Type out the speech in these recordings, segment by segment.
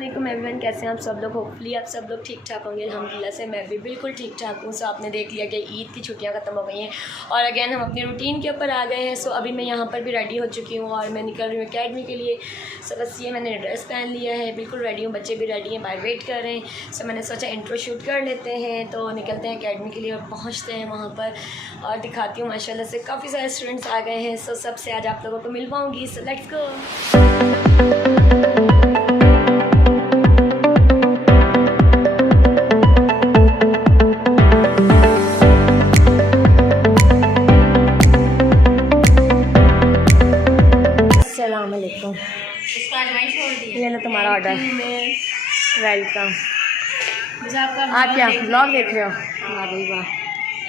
वालेकुम एवरीवन, कैसे हैं आप सब लोग। होपफुली आप सब लोग ठीक ठाक होंगे। अल्हम्दुलिल्लाह से मैं भी बिल्कुल ठीक ठाक हूँ। सो आपने देख लिया कि ईद की छुट्टियाँ ख़त्म हो गई हैं और अगेन हम अपनी रूटीन के ऊपर आ गए हैं। सो अभी मैं यहाँ पर भी रेडी हो चुकी हूँ और मैं निकल रही हूँ अकेडमी के लिए। सो बस ये मैंने ड्रेस पहन लिया है, बिल्कुल रेडी हूँ, बच्चे भी रेडी हैं, बाहर वेट कर रहे हैं। सो मैंने सोचा इंट्रो शूट कर लेते हैं, तो निकलते हैं अकेडमी के लिए और पहुँचते हैं वहाँ पर और दिखाती हूँ माशाल्लाह से काफ़ी सारे स्टूडेंट्स आ गए हैं। सो सबसे आज आप लोगों को मिल पाऊँगी। So let's go. ये लो तुम्हारा ऑर्डर। वेलकम। आप क्या ब्लॉग देख रहे हो? वाह भाई वाह।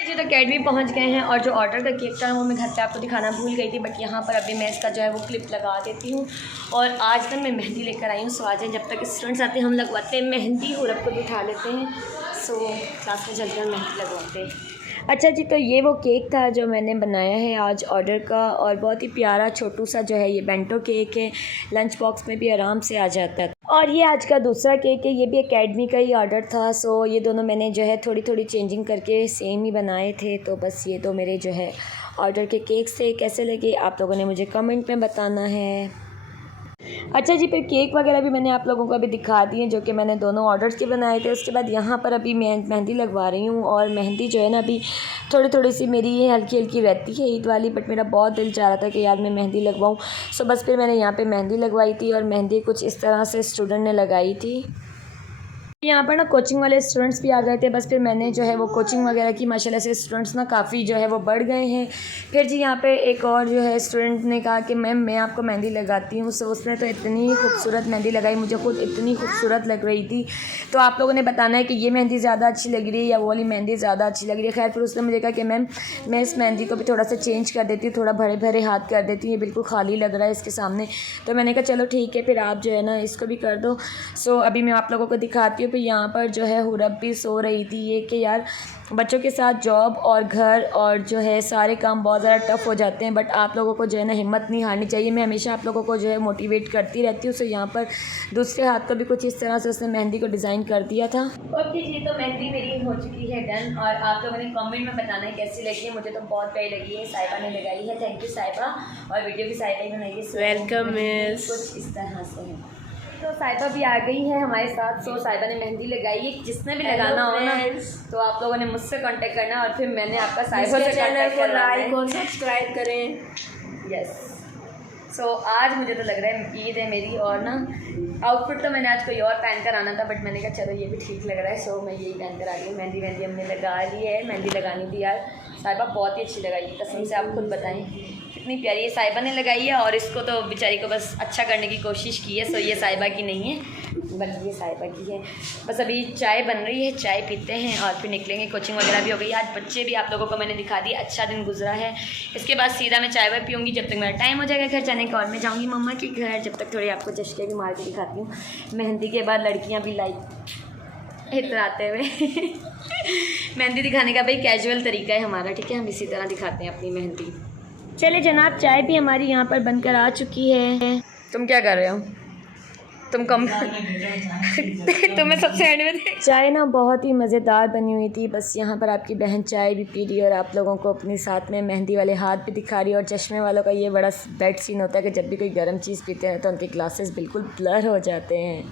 जी तो अकेडमी पहुंच गए हैं और जो ऑर्डर का केक था वो मैं घर पे आपको दिखाना भूल गई थी, बट यहाँ पर अभी मैं इसका जो है वो क्लिप लगा देती हूँ। और आज ना मैं मेहंदी लेकर आई हूँ। सो आज जब तक स्टूडेंट्स आते हैं हम लगवाते हैं मेहंदी, हुरब को बिठा लेते हैं। सो क्लास में चलते हैं मेहंदी लगवाते हैं। अच्छा जी, तो ये वो केक था जो मैंने बनाया है आज ऑर्डर का, और बहुत ही प्यारा छोटू सा जो है ये बेंटो केक है, लंच बॉक्स में भी आराम से आ जाता है। और ये आज का दूसरा केक है, ये भी एकेडमी का ही ऑर्डर था। सो ये दोनों मैंने जो है थोड़ी थोड़ी चेंजिंग करके सेम ही बनाए थे। तो बस ये दो मेरे जो है ऑर्डर के केक्स थे। कैसे लगे आप लोगों ने मुझे कमेंट में बताना है। अच्छा जी, फिर केक वगैरह भी मैंने आप लोगों को अभी दिखा दिए जो कि मैंने दोनों ऑर्डर्स के बनाए थे। उसके बाद यहाँ पर अभी मैं मेहंदी लगवा रही हूँ और मेहंदी जो है ना अभी थोड़ी थोड़ी सी मेरी ये हल्की हल्की रहती है ईद वाली, बट मेरा बहुत दिल चाह रहा था कि यार मैं मेहंदी लगवाऊँ। सो बस फिर मैंने यहाँ पे मेहंदी लगवाई थी और मेहंदी कुछ इस तरह से स्टूडेंट ने लगाई थी। यहाँ पर ना कोचिंग वाले स्टूडेंट्स भी आ गए थे। बस फिर मैंने जो है वो कोचिंग वगैरह की माशाल्लाह से स्टूडेंट्स ना काफ़ी जो है वो बढ़ गए हैं। फिर जी यहाँ पे एक और जो है स्टूडेंट ने कहा कि मैम मैं आपको मेहंदी लगाती हूँ। सो उसने तो इतनी खूबसूरत मेहंदी लगाई, मुझे खुद इतनी खूबसूरत लग रही थी। तो आप लोगों ने बताना है कि ये मेहंदी ज़्यादा अच्छी लग रही है या वो वाली मेहंदी ज़्यादा अच्छी लग रही है। खैर फिर उसने मुझे कहा कि मैम मैं इस मेहंदी को भी थोड़ा सा चेंज कर देती हूँ, थोड़ा भरे भरे हाथ कर देती हूँ, ये बिल्कुल खाली लग रहा है इसके सामने। तो मैंने कहा चलो ठीक है, फिर आप जो है ना इसको भी कर दो। सो अभी मैं आप लोगों को दिखाती हूँ। फिर यहाँ पर जो है हुरब भी सो रही थी। ये कि यार बच्चों के साथ जॉब और घर और जो है सारे काम बहुत ज़्यादा टफ़ हो जाते हैं, बट आप लोगों को जो है ना हिम्मत नहीं हारनी चाहिए। मैं हमेशा आप लोगों को जो है मोटिवेट करती रहती हूँ। सो यहाँ पर दूसरे हाथ को भी कुछ इस तरह से उसने मेहंदी को डिज़ाइन कर दिया था। ओके जी, तो मेहंदी मेरी हो चुकी है डन और आप लोगों ने कमेंट में बताना है कैसी लगी है। मुझे तो बहुत प्यारी लगी है, साहिबा ने लगाई है। थैंक यू साहिबा। और वीडियो भी साहिबा ही बनाई है। Welcome miss. कुछ इस तरह से है। तो साहिबा भी आ गई है हमारे साथ। सो साहिबा ने मेहंदी लगाई है। जिसने भी लगाना हो ना तो आप लोगों ने मुझसे कांटेक्ट करना है और फिर मैंने आपका साहिबा से कांटेक्ट करना है। लाइक और सब्सक्राइब करें। यस। सो आज मुझे तो लग रहा है ईद है मेरी, और ना आउटफिट तो मैंने आज कोई और पहन कर आना था, बट मैंने कहा चलो ये भी ठीक लग रहा है। सो मैं यही पहन कर आ गई। मेहंदी हमने लगा ली है। मेहंदी लगानी थी यार, साहिबा बहुत ही अच्छी लगाई है, कसम से आप खुद बताएं कितनी प्यारी है। साहिबा ने लगाई है और इसको तो बेचारी को बस अच्छा करने की कोशिश की है। सो ये साहिबा की नहीं है बल्कि ये साहिबा की है। बस अभी चाय बन रही है, चाय पीते हैं और फिर निकलेंगे। कोचिंग वगैरह भी हो गई, आज बच्चे भी आप लोगों को मैंने दिखा दिया। अच्छा दिन गुजरा है। इसके बाद सीधा मैं चाय वाय पीऊँगी जब तक मेरा टाइम हो जाएगा घर जाने का, और मैं जाऊँगी मम्मा के घर। जब तक थोड़ी आपको चश्के भी मार के दिखाती हूँ। मेहंदी के बाद लड़कियाँ भी लाइक इतराते हुए मेहंदी दिखाने का भाई कैजुअल तरीका है हमारा, ठीक है, हम इसी तरह दिखाते हैं अपनी मेहंदी। चले जनाब, चाय भी हमारी यहाँ पर बनकर आ चुकी है। तुम क्या कर रहे हो? तुम कम तुम्हें सबसे एंड में चाय ना बहुत ही मज़ेदार बनी हुई थी। बस यहाँ पर आपकी बहन चाय भी पी रही है और आप लोगों को अपने साथ में मेहंदी वाले हाथ भी दिखा रही है। और चश्मे वालों का ये बड़ा बैड सीन होता है कि जब भी कोई गर्म चीज़ पीते हैं तो उनके ग्लासेस बिल्कुल ब्लर हो जाते हैं।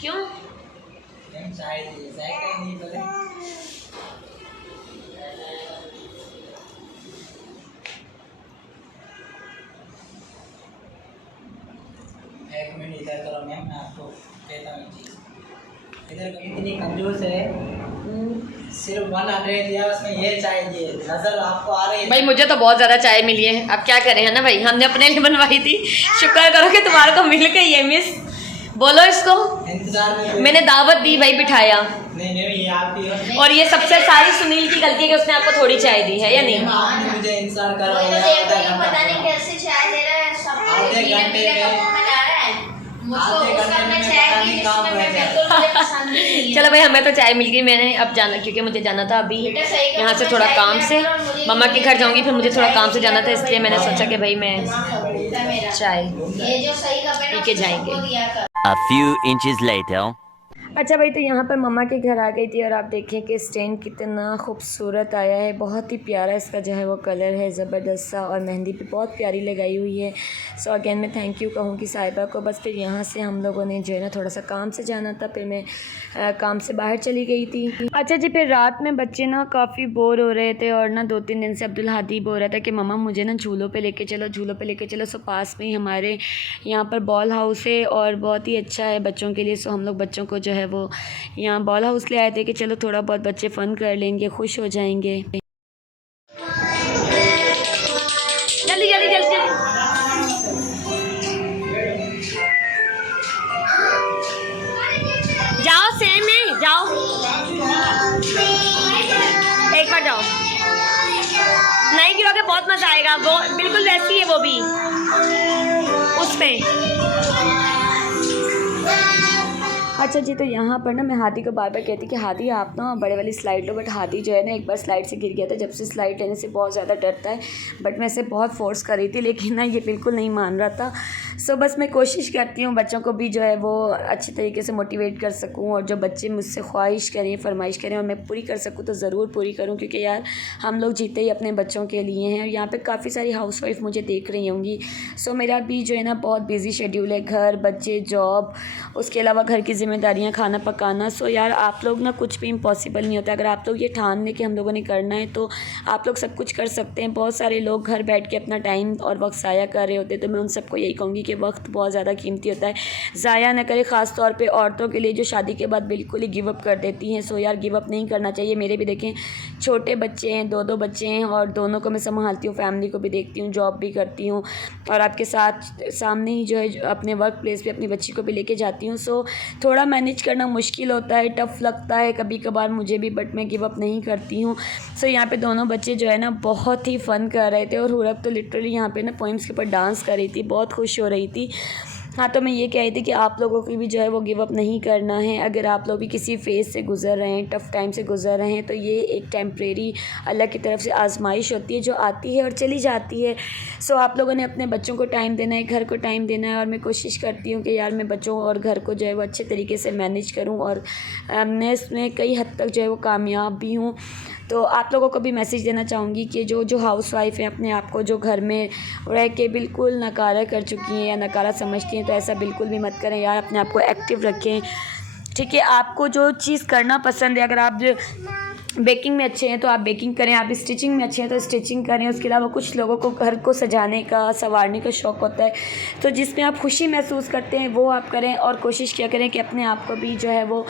क्यों? एक मिनट इधर करो मैम, मैं आपको कहता हूँ चीज़। इधर इतनी कंजूस है, सिर्फ 100 दिया, उसमें ये चाहिए। नज़र आपको आ रही है भाई? मुझे तो बहुत ज़्यादा चाय मिली है, अब क्या करें, है ना भाई? हमने अपने लिए बनवाई थी, शुक्र करो कि तुम्हारे को मिल गई है। मिस बोलो इसको। इंतजार में मैंने दावत दी भाई, बिठाया नहीं ये आपकी है। और ये सबसे सारी सुनील की गलती है कि उसने आपको थोड़ी चाय दी है या नहीं? आपने मुझे इंतजार करा पता नहीं कैसे चाय दे रहा है, सब आधे घंटे चलो भाई, हमें तो चाय मिल गई। मैंने अब जाना, क्योंकि मुझे जाना था अभी यहाँ से थोड़ा काम से, मम्मा के घर जाऊँगी, फिर मुझे थोड़ा काम से जाना था, इसलिए मैंने सोचा कि भाई मैं चाय ये जो सही कपड़े पी के जाएंगे। दिया कर। A few inches later. अच्छा भाई, तो यहाँ पर मम्मा के घर आ गई थी और आप देखें कि स्टैंड कितना खूबसूरत आया है, बहुत ही प्यारा इसका जो है वो कलर है, ज़बरदस्त सा, और मेहंदी भी बहुत प्यारी लगाई हुई है। सो अगेन मैं थैंक यू कहूँगी साहिबा को। बस फिर यहाँ से हम लोगों ने जो है ना थोड़ा सा काम से जाना था, फिर मैं काम से बाहर चली गई थी। अच्छा जी, फिर रात में बच्चे ना काफ़ी बोर हो रहे थे और ना 2-3 दिन से अब्दुल हादी बोल रहा था कि मम्मा मुझे ना झूलों पे लेके चलो, झूलों पे लेके चलो। सो पास में ही हमारे यहाँ पर बॉल हाउस है और बहुत ही अच्छा है बच्चों के लिए। सो हम लोग बच्चों को जो है वो यहाँ बॉल हाउस ले आए थे कि चलो थोड़ा बहुत बच्चे फ़न कर लेंगे, खुश हो जाएंगे। जल्दी जल्दी जल्दी जाओ, सेम है, जाओ एक बार जाओ, नहीं गिरोगे बहुत मज़ा आएगा। वो बिल्कुल वैसी है वो भी उसमें। अच्छा जी, तो यहाँ पर ना मैं हादी को बार बार कहती कि हादी आप ना बड़े वाली स्लाइड लो, बट हादी जो है ना एक बार स्लाइड से गिर गया था। जब से स्लाइड लेने से बहुत ज़्यादा डरता है, बट मैं इसे बहुत फोर्स कर रही थी लेकिन ना ये बिल्कुल नहीं मान रहा था। सो बस मैं कोशिश करती हूँ बच्चों को भी जो है वो अच्छी तरीके से मोटिवेट कर सकूँ, और जो बच्चे मुझसे ख्वाहिश करें, फरमाइश करें और मैं पूरी कर सकूँ तो ज़रूर पूरी करूँ, क्योंकि यार हम लोग जीते ही अपने बच्चों के लिए हैं। और यहाँ पे काफ़ी सारी हाउसवाइफ मुझे देख रही होंगी। सो मेरा भी जो है ना बहुत बिजी शेड्यूल है, घर, बच्चे, जॉब, उसके अलावा घर की जिम्मेदारियाँ, खाना पकाना। सो यार आप लोग ना कुछ भी इम्पॉसिबल नहीं होता। अगर आप लोग ये ठान लें कि हम लोगों ने करना है तो आप लोग सब कुछ कर सकते हैं। बहुत सारे लोग घर बैठ के अपना टाइम और वक्त ज़ाया कर रहे होते हैं, तो मैं उन सबको यही कहूँगी कि वक्त बहुत ज़्यादा कीमती होता है, ज़ाया ना करें, ख़ास तौर पे औरतों के लिए जो शादी के बाद बिल्कुल ही गिव अप कर देती हैं। सो यार गिव अप नहीं करना चाहिए। मेरे भी देखें छोटे बच्चे हैं, 2 बच्चे हैं और दोनों को मैं संभालती हूँ, फैमिली को भी देखती हूँ, जॉब भी करती हूँ और आपके साथ सामने ही जो है अपने वर्क प्लेस पे अपनी बच्ची को भी लेके जाती हूँ। सो थोड़ा मैनेज करना मुश्किल होता है, टफ़ लगता है कभी कभार मुझे भी, बट मैं गिव अप नहीं करती हूँ। सो यहाँ पे दोनों बच्चे जो है ना बहुत ही फ़न कर रहे थे और हुरब तो लिटरली यहाँ पे ना पोइम्स के ऊपर डांस कर रही थी, बहुत खुश हो रही थी। हाँ, तो मैं ये कह रही थी कि आप लोगों की भी जो है वो गिव अप नहीं करना है। अगर आप लोग भी किसी फ़ेज़ से गुज़र रहे हैं, टफ़ टाइम से गुज़र रहे हैं, तो ये एक टेम्परेरी अल्लाह की तरफ से आजमाइश होती है जो आती है और चली जाती है। सो आप लोगों ने अपने बच्चों को टाइम देना है, घर को टाइम देना है, और मैं कोशिश करती हूँ कि यार मैं बच्चों और घर को जो है वो अच्छे तरीके से मैनेज करूँ, और मैं इसमें कई हद तक जो है वो कामयाब भी हूँ। तो आप लोगों को भी मैसेज देना चाहूँगी कि जो हाउसवाइफ हैं, अपने आप को जो घर में रह के बिल्कुल नकारा कर चुकी हैं या नकारा समझती हैं, तो ऐसा बिल्कुल भी मत करें यार। अपने आप को एक्टिव रखें, ठीक है। आपको जो चीज़ करना पसंद है, अगर आप बेकिंग में अच्छे हैं तो आप बेकिंग करें, आप स्टिचिंग में अच्छे हैं तो स्टिचिंग करें। उसके अलावा कुछ लोगों को घर को सजाने का, संवारने का शौक़ होता है, तो जिसमें आप खुशी महसूस करते हैं वो आप करें, और कोशिश किया करें कि अपने आप को भी जो है वो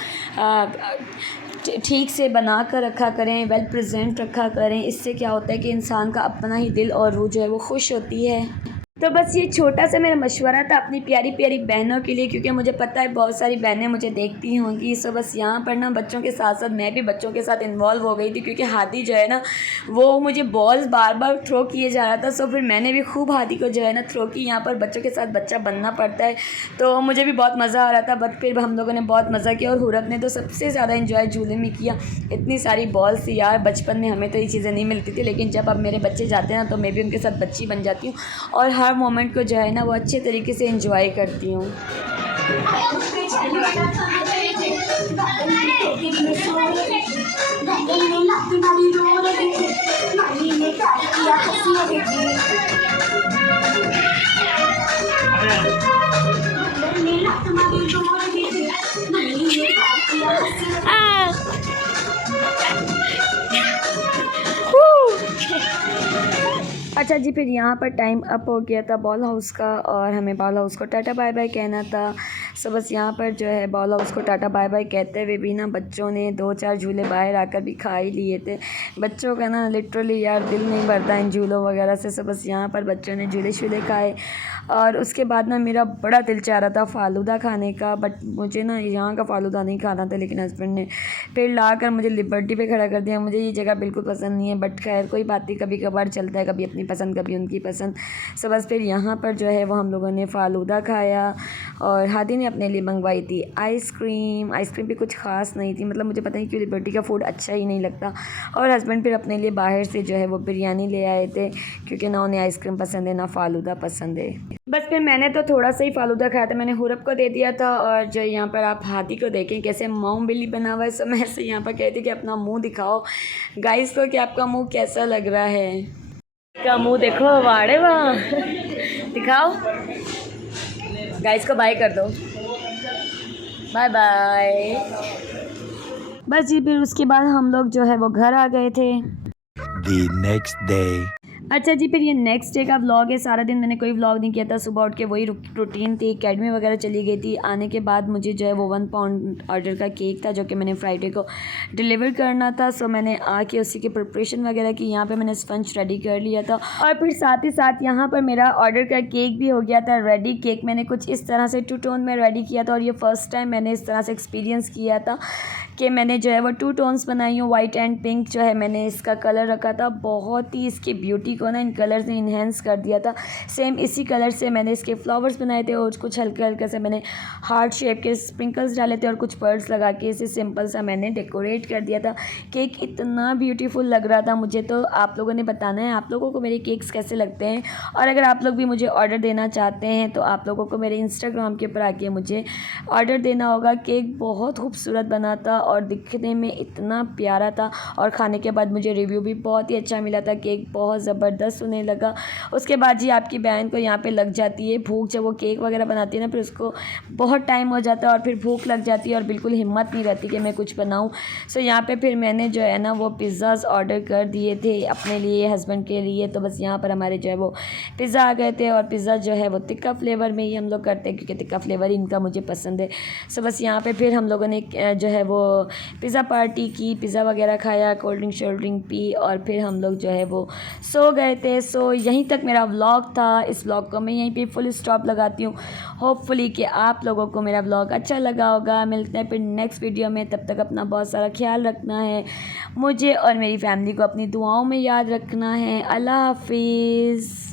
ठीक से बना कर रखा करें, वेल प्रेजेंट रखा करें। इससे क्या होता है कि इंसान का अपना ही दिल और रूह जो है वो खुश होती है। तो बस ये छोटा सा मेरा मशवरा था अपनी प्यारी प्यारी बहनों के लिए, क्योंकि मुझे पता है बहुत सारी बहनें मुझे देखती होंगी। सो बस यहाँ पर ना बच्चों के साथ साथ मैं भी बच्चों के साथ इन्वॉल्व हो गई थी, क्योंकि हादी जो है ना वो मुझे बॉल्स बार बार थ्रो किए जा रहा था। सो फिर मैंने भी खूब हादी को जो है ना थ्रो की। यहाँ पर बच्चों के साथ बच्चा बनना पड़ता है, तो मुझे भी बहुत मज़ा आ रहा था। बट फिर हम लोगों ने बहुत मज़ा किया, और हुरब ने तो सबसे ज़्यादा इन्जॉय झूले में किया। इतनी सारी बॉल्स थी यार, बचपन में हमें तो ये चीज़ें नहीं मिलती थी, लेकिन जब अब मेरे बच्चे जाते हैं ना तो मैं भी उनके साथ बच्ची बन जाती हूँ और हर मोमेंट को जो है ना वो अच्छे तरीके से एंजॉय करती हूँ। अच्छा जी, फिर यहाँ पर टाइम अप हो गया था बॉल हाउस का, और हमें बॉल हाउस को टाटा बाय बाय कहना था। सो बस यहाँ पर जो है बॉल हाउस को टाटा बाय बाय कहते हुए भी ना बच्चों ने 2-4 झूले बाहर आकर भी खा ही लिए थे। बच्चों का ना लिटरली यार दिल नहीं भरता इन झूलों वगैरह से। सो बस यहाँ पर बच्चों ने झूले शूले खाए, और उसके बाद ना मेरा बड़ा दिल चाह रहा था फ़ालूदा खाने का, बट मुझे ना यहाँ का फ़ालूदा नहीं खाना था, लेकिन हस्बैंड ने फिर ला कर मुझे लिबर्टी पे खड़ा कर दिया। मुझे ये जगह बिल्कुल पसंद नहीं है, बट खैर कोई बात नहीं, कभी कभार चलता है, कभी अपनी पसंद कभी उनकी पसंद। सो बस फिर यहाँ पर जो है वो हम लोगों ने फ़ालूदा खाया, और हादी ने अपने लिए मंगवाई थी आइसक्रीम। आइसक्रीम भी कुछ ख़ास नहीं थी, मतलब मुझे पता नहीं क्यों लिबर्टी का फ़ूड अच्छा ही नहीं लगता। और हस्बैंड फिर अपने लिए बाहर से जो है वो बिरयानी ले आए थे, क्योंकि ना उन्हें आइसक्रीम पसंद है ना फ़ालूदा पसंद है। बस फिर मैंने तो थोड़ा सा ही फालूदा खाया था, मैंने हुरब को दे दिया था। और जो यहाँ पर आप हाथी को देखें कैसे माऊं बिल्ली बना हुआ है, सो मैं से यहाँ पर कहती कि अपना मुंह दिखाओ गाइस को कि आपका मुंह कैसा लग रहा है। का मुंह देखो, वाड़े वाह दिखाओ गाइस को, बाय कर दो, बाय बाय। बस जी फिर उसके बाद हम लोग जो है वो घर आ गए थे। The next day. अच्छा जी, फिर ये नेक्स्ट डे का व्लॉग है। सारा दिन मैंने कोई व्लॉग नहीं किया था, सुबह उठ के वही रूटीन थी, एकेडमी वगैरह चली गई थी। आने के बाद मुझे जो है वो 1 पाउंड ऑर्डर का केक था जो कि मैंने फ्राइडे को डिलीवर करना था। सो मैंने आके उसी की प्रिपरेशन वगैरह की। यहाँ पे मैंने स्पंज रेडी कर लिया था और फिर साथ ही साथ यहाँ पर मेरा ऑर्डर का केक भी हो गया था रेडी। केक मैंने कुछ इस तरह से 2 टोन में रेडी किया था और ये फ़र्स्ट टाइम मैंने इस तरह से एक्सपीरियंस किया था कि मैंने जो है वो 2 टोन्स बनाई हूँ, वाइट एंड पिंक जो है मैंने इसका कलर रखा था। बहुत ही इसकी ब्यूटी को ना इन कलर ने इन्हेंस कर दिया था। सेम इसी कलर से मैंने इसके फ्लावर्स बनाए थे और कुछ हल्के हल्के से मैंने हार्ट शेप के स्प्रिंकल्स डाले थे और कुछ पर्ल्स लगा के इसे सिंपल सा मैंने डेकोरेट कर दिया था। केक इतना ब्यूटीफुल लग रहा था मुझे। तो आप लोगों ने बताना है आप लोगों को मेरे केक्स कैसे लगते हैं, और अगर आप लोग भी मुझे ऑर्डर देना चाहते हैं तो आप लोगों को मेरे इंस्टाग्राम के ऊपर आके मुझे ऑर्डर देना होगा। केक बहुत खूबसूरत बना था और दिखने में इतना प्यारा था और खाने के बाद मुझे रिव्यू भी बहुत ही अच्छा मिला था। केक बहुत ज़बरदस्त होने लगा। उसके बाद जी आपकी बहन को यहाँ पे लग जाती है भूख, जब वो केक वगैरह बनाती है ना फिर उसको बहुत टाइम हो जाता है और फिर भूख लग जाती है और बिल्कुल हिम्मत नहीं रहती कि मैं कुछ बनाऊँ। सो यहाँ पे फिर मैंने जो है ना वो पिज़्ज़ाज़ ऑर्डर कर दिए थे अपने लिए, हस्बैंड के लिए। तो बस यहाँ पर हमारे जो है वो पिज़्ज़ा आ गए थे और पिज़्ज़ा जो है वो तिक्का फ्लेवर में ही हम लोग करते हैं क्योंकि तिक्का फ्लेवर इनका मुझे पसंद है। सो बस यहाँ पे फिर हम लोगों ने जो है वो पिज़्ज़ा पार्टी की, पिज़्ज़ा वगैरह खाया, कोल्ड ड्रिंक शोल्ड ड्रिंक पी और फिर हम लोग जो है वो सो गए थे। सो यहीं तक मेरा व्लॉग था। इस व्लॉग को मैं यहीं पे फुल स्टॉप लगाती हूँ। होपफुली कि आप लोगों को मेरा व्लॉग अच्छा लगा होगा। मिलते हैं फिर नेक्स्ट वीडियो में, तब तक अपना बहुत सारा ख्याल रखना है। मुझे और मेरी फैमिली को अपनी दुआओं में याद रखना है। अल्लाह हाफिज़।